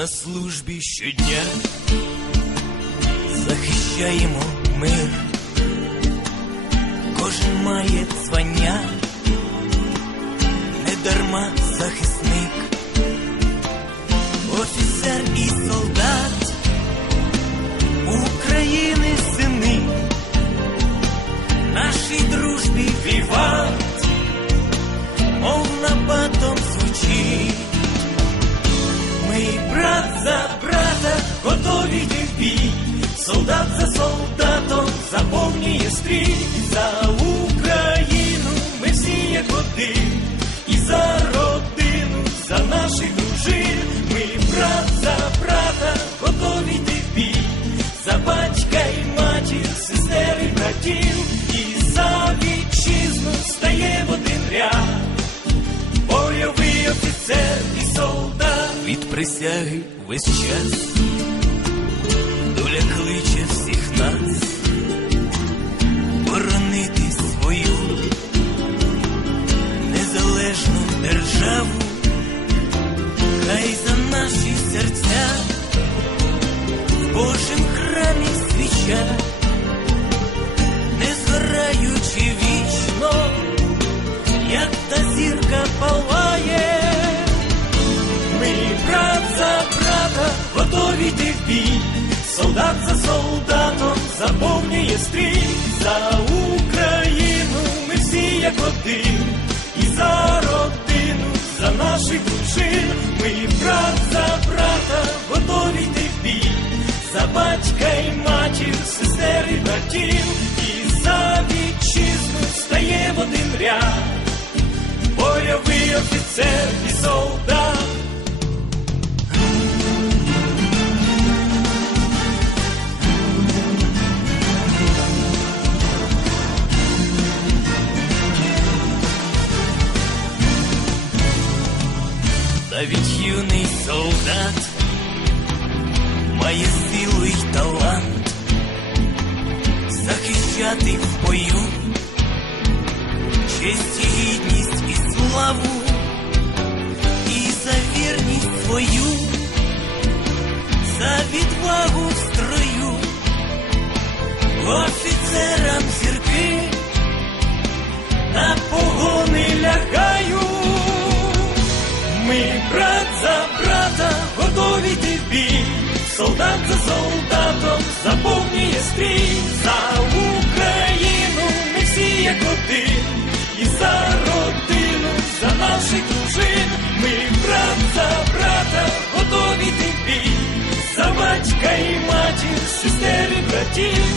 На службі щодня. Захищаємо мир. Кожен має звання, не дарма захисник, офіцер і солдат. України сини, нашій дружбі віват, мов набатом звучить. Солдат за солдатом заповнює стрій, за Україну ми всі як один, і за родину, за наших дружин, ми брат за брата готові йти в бій, за батька і матір, сестер і братів, і за вітчизну стає в один ряд бойовий офіцер і солдат від присяги весь час. Кличе всіх нас. Боронити свою незалежну державу, хай за наші серця в Божим храмі свіча, не згораючи вічно як та зірка палає, ми брат за брата готові йти в бій, солдат за солдатом заповнює стрій, за Україну ми всі як один, і за родину, за наших дружин, ми брат за брата готові йти в бій, за батька і матір, сестер і братів, Навіть юний солдат має силу й талант захищати в бою честь і гідність і славу, і за вірність свою, за відвагу в строю, Солдат за солдатом заповнює стрій, за Україну ми всі як один, і за родину, за наших дружин, ми брат за брата готові йти бій, за батька і матір, сестер і братів,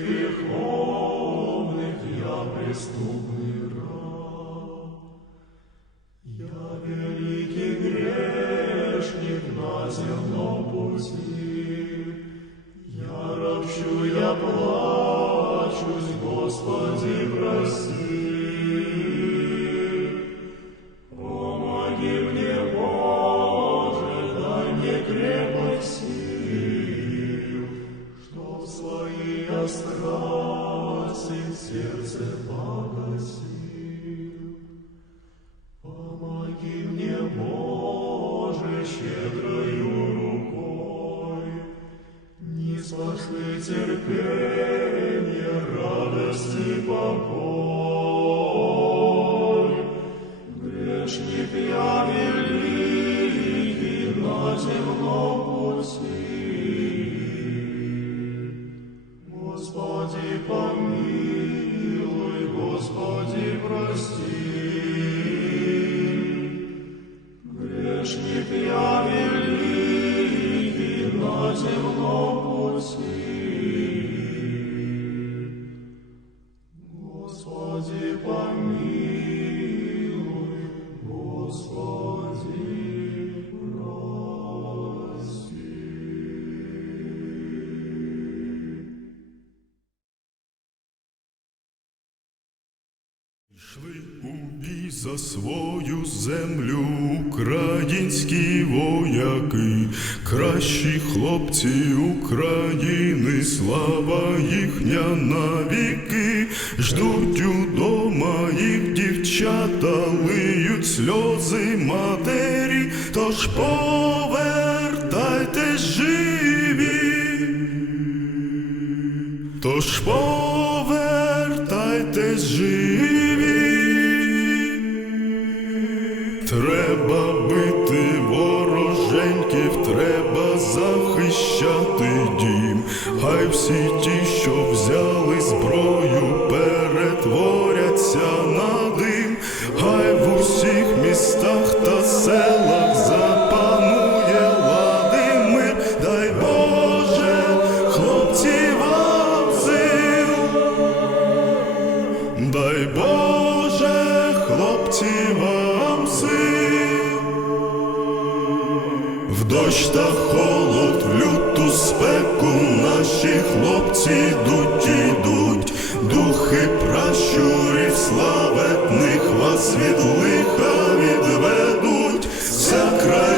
греховных я преступный раб. Я великий грешник на земном пути. Я ропщу, я плачусь, великий на земном пути. За свою землю українські вояки, кращі хлопці України, слава їхня навіки, ждуть удома їх дівчата, лиють сльози матері, тож повертайтесь живі. Тож повертайтесь живі. Треба бити вороженьків, треба захищати дім. Хай всі ті, що взяли зброю, перетворяться на дим. Хай в усіх містах та селах запанує лади мир. Дай Боже, хлопці вам сил. Дай Боже, хлопці вам сил. В дощ та холод, в люту спеку наші хлопці йдуть, ідуть, духи пращурів славетних вас від лиха відведуть, вся країна